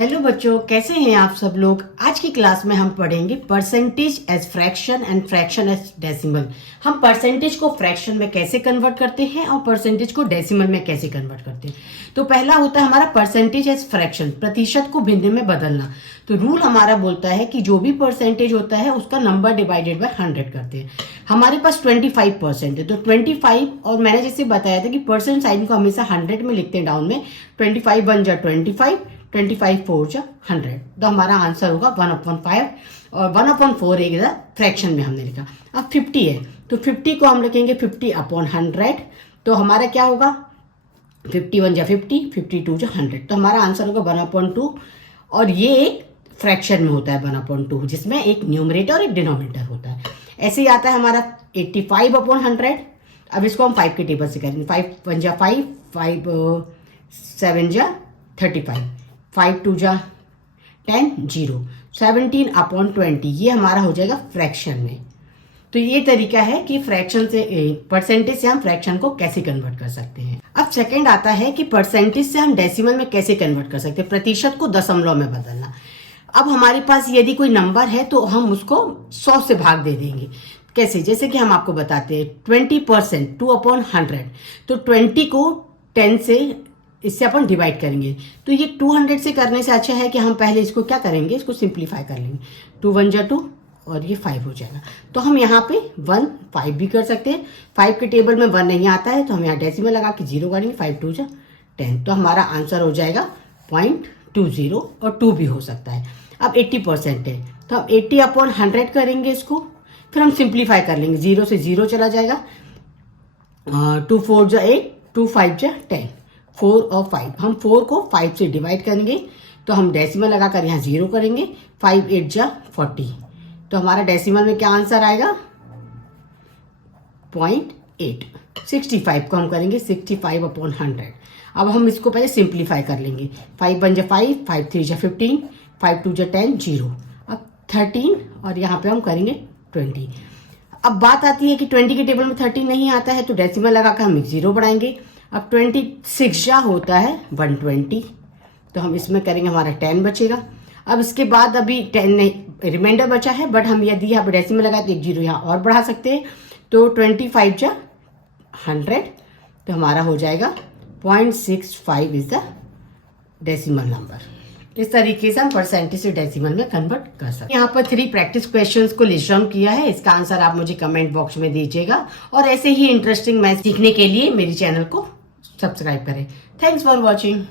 Hello बच्चों, कैसे हैं आप सब लोग। आज की क्लास में हम पढ़ेंगे percentage as fraction and fraction as decimal. हम परसेंटेज को फ्रैक्शन में कैसे कन्वर्ट करते हैं और परसेंटेज को डेसिमल में कैसे कन्वर्ट करते हैं। तो पहला होता है हमारा परसेंटेज एज फ्रैक्शन, प्रतिशत को भिन्न में बदलना। तो रूल हमारा बोलता है कि जो भी परसेंटेज होता है उसका नंबर डिवाइडेड बाय 100 करते हैं। हमारे पास 25% है, तो 25 और मैंने जैसे बताया था कि परसेंट साइन को हमेशा 100 में लिखते हैं डाउन में। 25 बन जा 25, 25 4 जा 100, तो हमारा आंसर होगा 1/5 और 1/4 एक फ्रैक्शन में हमने लिखा। अब 50 है तो 50 को हम लिखेंगे 50/100, तो हमारा क्या होगा 51 जा 50, 52 जा 100, तो हमारा आंसर होगा 1/2। और ये एक फ्रैक्शन में होता है 1/2, जिसमें एक न्यूमरेटर और एक डिनोमिनेटर होता है। ऐसे ही आता है हमारा 85/100। अब इसको हम 5 के टेबल से करेंगे। 5 1 जा 5, 5 7 जा 35, 5 2 जा 10, 0, 17/20, ये हमारा हो जाएगा फ्रैक्शन में। तो ये तरीका है कि फ्रैक्शन से परसेंटेज से हम फ्रैक्शन को कैसे कन्वर्ट कर सकते हैं। अब सेकंड आता है कि परसेंटेज से हम डेसिमल में कैसे कन्वर्ट कर सकते हैं, प्रतिशत को दशमलव में बदलना। अब हमारे पास यदि कोई नंबर है तो हम उसको 100 से भाग दे देंगे। कैसे, जैसे कि हम आपको बताते हैं 20%, 2/100, तो 20 को 10 से इससे अपन डिवाइड करेंगे। तो ये 200 से करने से अच्छा है कि हम पहले इसको क्या करेंगे, इसको सिंप्लीफाई कर लेंगे। 2 1 जा 2 और ये 5 हो जाएगा। तो हम यहाँ पे 1 5 भी कर सकते हैं। 5 के टेबल में 1 नहीं आता है तो हम यहाँ डेसिमल लगा के 0 करेंगे। 5 2 जा 10, तो हमारा आंसर हो जाएगा 0.20 और 2 भी हो सकता है। अब 80% है तो हम 80/100 करेंगे इसको, फिर हम सिंप्लीफाई कर लेंगे। 0 से 0 चला जाएगा। 2 4 जा 8, 2 5 जा 10, 4 और 5, हम 4 को 5 से डिवाइड करेंगे तो हम डेसिमल लगाकर यहाँ 0 करेंगे। 5 8 जा 40, तो हमारा डेसिमल में क्या आंसर आएगा 0.8। 65 को हम करेंगे 65/100। अब हम इसको पहले सिंप्लीफाई कर लेंगे। 5 1 जा 5, 5 3 जा 15, 5 2 जा 10, 0। अब 13 और यहाँ पे हम करेंगे 20। अब बात आती है कि 20 के टेबल में 13 नहीं आता है तो डेसिमल लगाकर हम 0 बढ़ाएंगे। अब 26 जा होता है 120, तो हम इसमें करेंगे, हमारा 10 बचेगा। अब इसके बाद अभी 10 नहीं रिमाइंडर बचा है, बट हम यदि यहाँ पर डेसिमल लगाए तो 1 0 यहाँ और बढ़ा सकते हैं। तो 25 जा 100, तो हमारा हो जाएगा 0.65 इज द डेसिमल नंबर। इस तरीके से हम परसेंटेज से डेसिमल में कन्वर्ट कर सकते हैं। यहाँ पर 3 प्रैक्टिस क्वेश्चंस को लिस्ट डाउन किया है, इसका आंसर आप मुझे कमेंट बॉक्स में दीजिएगा। और ऐसे ही इंटरेस्टिंग मैथ सीखने के लिए मेरे चैनल को सब्सक्राइब करें। Thanks for watching.